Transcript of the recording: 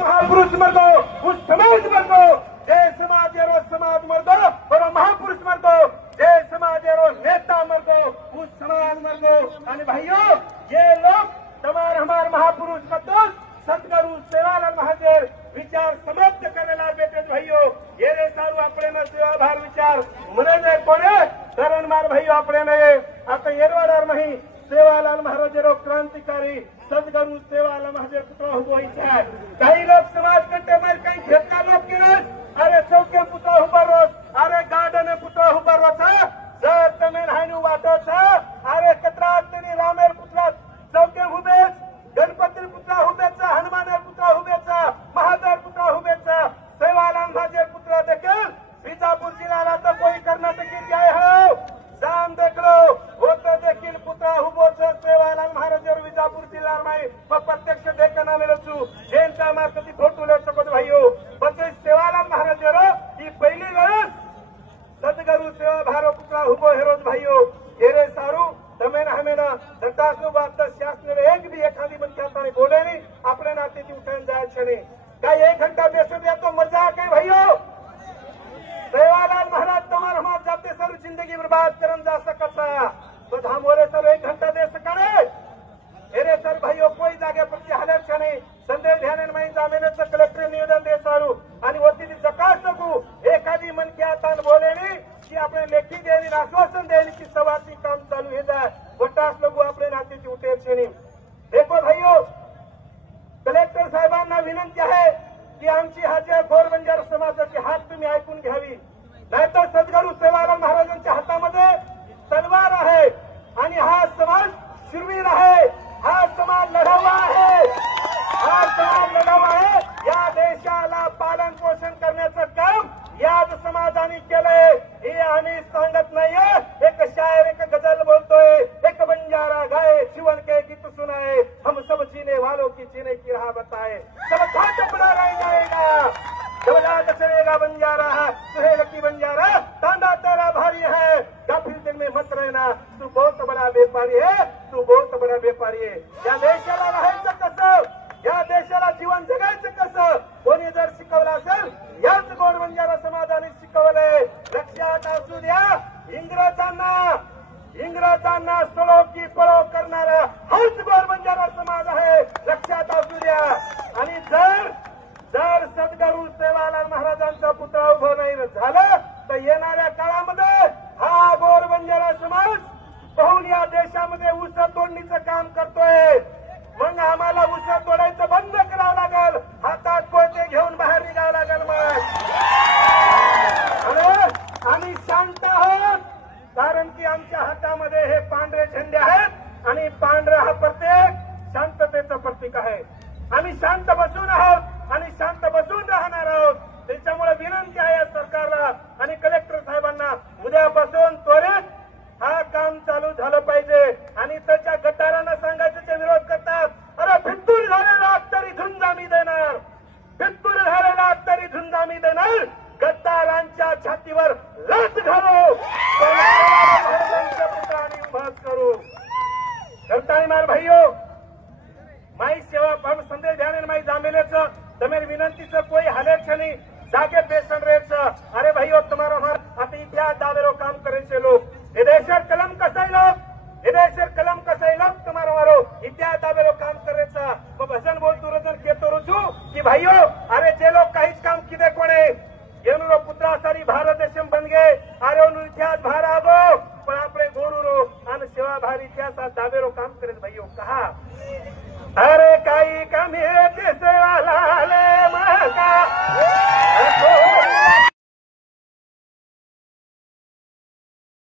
महापुरुष मर्दो उस समाज मर्दो जय समाज रो समाज मर्दो और महापुरुष मर्दो जय समाज रो नेता मर्दो उस समाज मर्दो। आणि भाइयों ये लोग तमार हमार महापुरुष मर्दो सद्गुरु सेवालाल महादेव विचार समाप्त करण्याला बेटे भाइयों ये रे सारू आपले में सेवाभार विचार मने जे कोणे तरण मार भाइयों आपले में आता येरवाडार मही सेवालाल महाराज रो क्रांतिकारी सद्गुरु सेवालाल महादेव पुत्र उभो है। काही लोग समाज कट्टे मार काही घेतका लोक केले अरे चौके पुत्र उभा रोज अरे गार्डन पुत्र उभा रोज जर तमे हायनु वाटो छ अरे कतरा तनी रामेर पुत्र चौके उभेच गणपती पुत्र उभेच हनुमान पुत्र उभेच महादेव पुत्र उभेच सेवालाल महादेव पुत्र देखील बीजापूर जिल्ह्याला तर कोई कर्नाटकी काय हो जाम देख लो वो तो देखील पुत्र उभोच सेवालाल महाराज बीजापूर जिल्ह्यामध्ये प्रत्यक्ष देखना मिळू छु जेंचा मार्फती फोटो ले सकत भाइयो बचे सेवालाल महाराज ही पहिली वेळेस सद्गुरु सेवा भारो पुत्र उभो हेरोज भाइयो येरे सारू तमें हमें दत्तासु बात शास्त्र एक भी एखादी बनता बोले नहीं अपने नाते की उठान जाए छे क्या 1 घंटा बेसो दिया तो मजाक है भाइयों। सेवालाल महाराज तुम्हार हमार जाते सर जिंदगी बर्बाद करन जा सकता तो हम बोले सर 1 घंटा दे सकणे अरे सर भाइयों कोई जागे प्रति हालत छे संदेश ध्यान में जामेने कलेक्टर निवेदन दे सारू आणि वरती जकास सकू एखादी मन की आता बोले नहीं की आपण लेखी देणी आश्वासन देणी की सवारती काम चालू हे जाए वटास लोग आपले नाते उठे छे। देखो भाइयों कलेक्टर साहेबांना विनंती आहे की आमची हाजी गोरबंजार समाजाची हात तुम्ही ऐकून घ्यावी नाहीतर सद्गुरु सेवालाल महाराजांच्या हातामध्ये तलवार आहे आणि हा समाज शूरवीर आहे हा समाज लढावा आहे हा समाज लढावा आहे या देशाला पालन पोषण करण्याचं काम याच समाजाने केलंय हे आम्ही सांगत नाहीये। एक शायर एक गजल बोलतोय एक बंजारा गाए जीवन के गीत सुनाए हम सब जीने वालों की जीने की राह बताए सब साथ अपना रह जाएगा जब याद चलेगा बंजारा सुहेल की बंजारा तांडा तेरा भारी है काफिर दिल में मत रहना तू बहुत बड़ा व्यापारी है तू बहुत बड़ा व्यापारी है। या देशाला राहायचं कसं या देशाला जीवन जगायचं कसं कोणी जर शिकवलं असेल याच गोड बंजारा समाजाने शिकवलंय लक्षात असू द्या। इंग्रजांना सळो की पळो करणारा हाच गोड बंजारा समाज आहे लक्षात असू द्या। आणि जर सद्गुरु सेवालाल महाराजांचा पुतळा उभा नाही झालं तर येणाऱ्या काळामध्ये हा गोड बंजारा समाज पाहून या देशामध्ये ऊस तोडणीचं काम करतोय मग आम्हाला ऊस तोडायचं बंद करावं लागेल हातात कोयते घेऊन बाहेर निघावं लागेल मग आम्ही शांत आहोत कारण की आमच्या हातामध्ये हे पांढरे झेंडे आहेत आणि पांढरा हा प्रत्येक शांततेचं प्रतीक आहे। आम्ही शांत बसून आहोत आणि शांत बसून राहणार आहोत। त्याच्यामुळे विनंती आहे सरकारला आणि कलेक्टर साहेबांना उद्यापासून त्वरित हा काम चालू झालं पाहिजे। आणि त्याच्या गटारांना सांगायचं ते विरोध करतात अरे भित्तूर झालेला तरी झुंजा मी देणार भित्तूर झालेला तरी झुंजा मी देणार गद्दारांच्या छातीवर लाथ घालो पुतळाने उभाच करू करताय मार भाइयों माई सेवा पण संदेश ध्यान माई जामेलेचं तमेर विनंतीचं कोई हालत छे जागे बेसन रेच अरे भाइयों तुम्हारा हमारा आता इतिहास दावेरो काम करे छे लोग ये देशर कलम कसाई लोग ये देशर कलम कसाई लोग तुम्हारा मारो इतिहास दावेरो काम करे छे मग भजन बोल तू रजन केतो रुजू की भाइयों अरे जे लोग काहीच काम किदे कोणे येनुरो पुत्रा सारी भारत देशम बन गए अरे उन इतिहास भार आगो पण आपले गोडूरो आणि सेवा भार इतिहासात दावेरो काम करे भाइयों कहा अरे काही कमी के सेवा लाले महका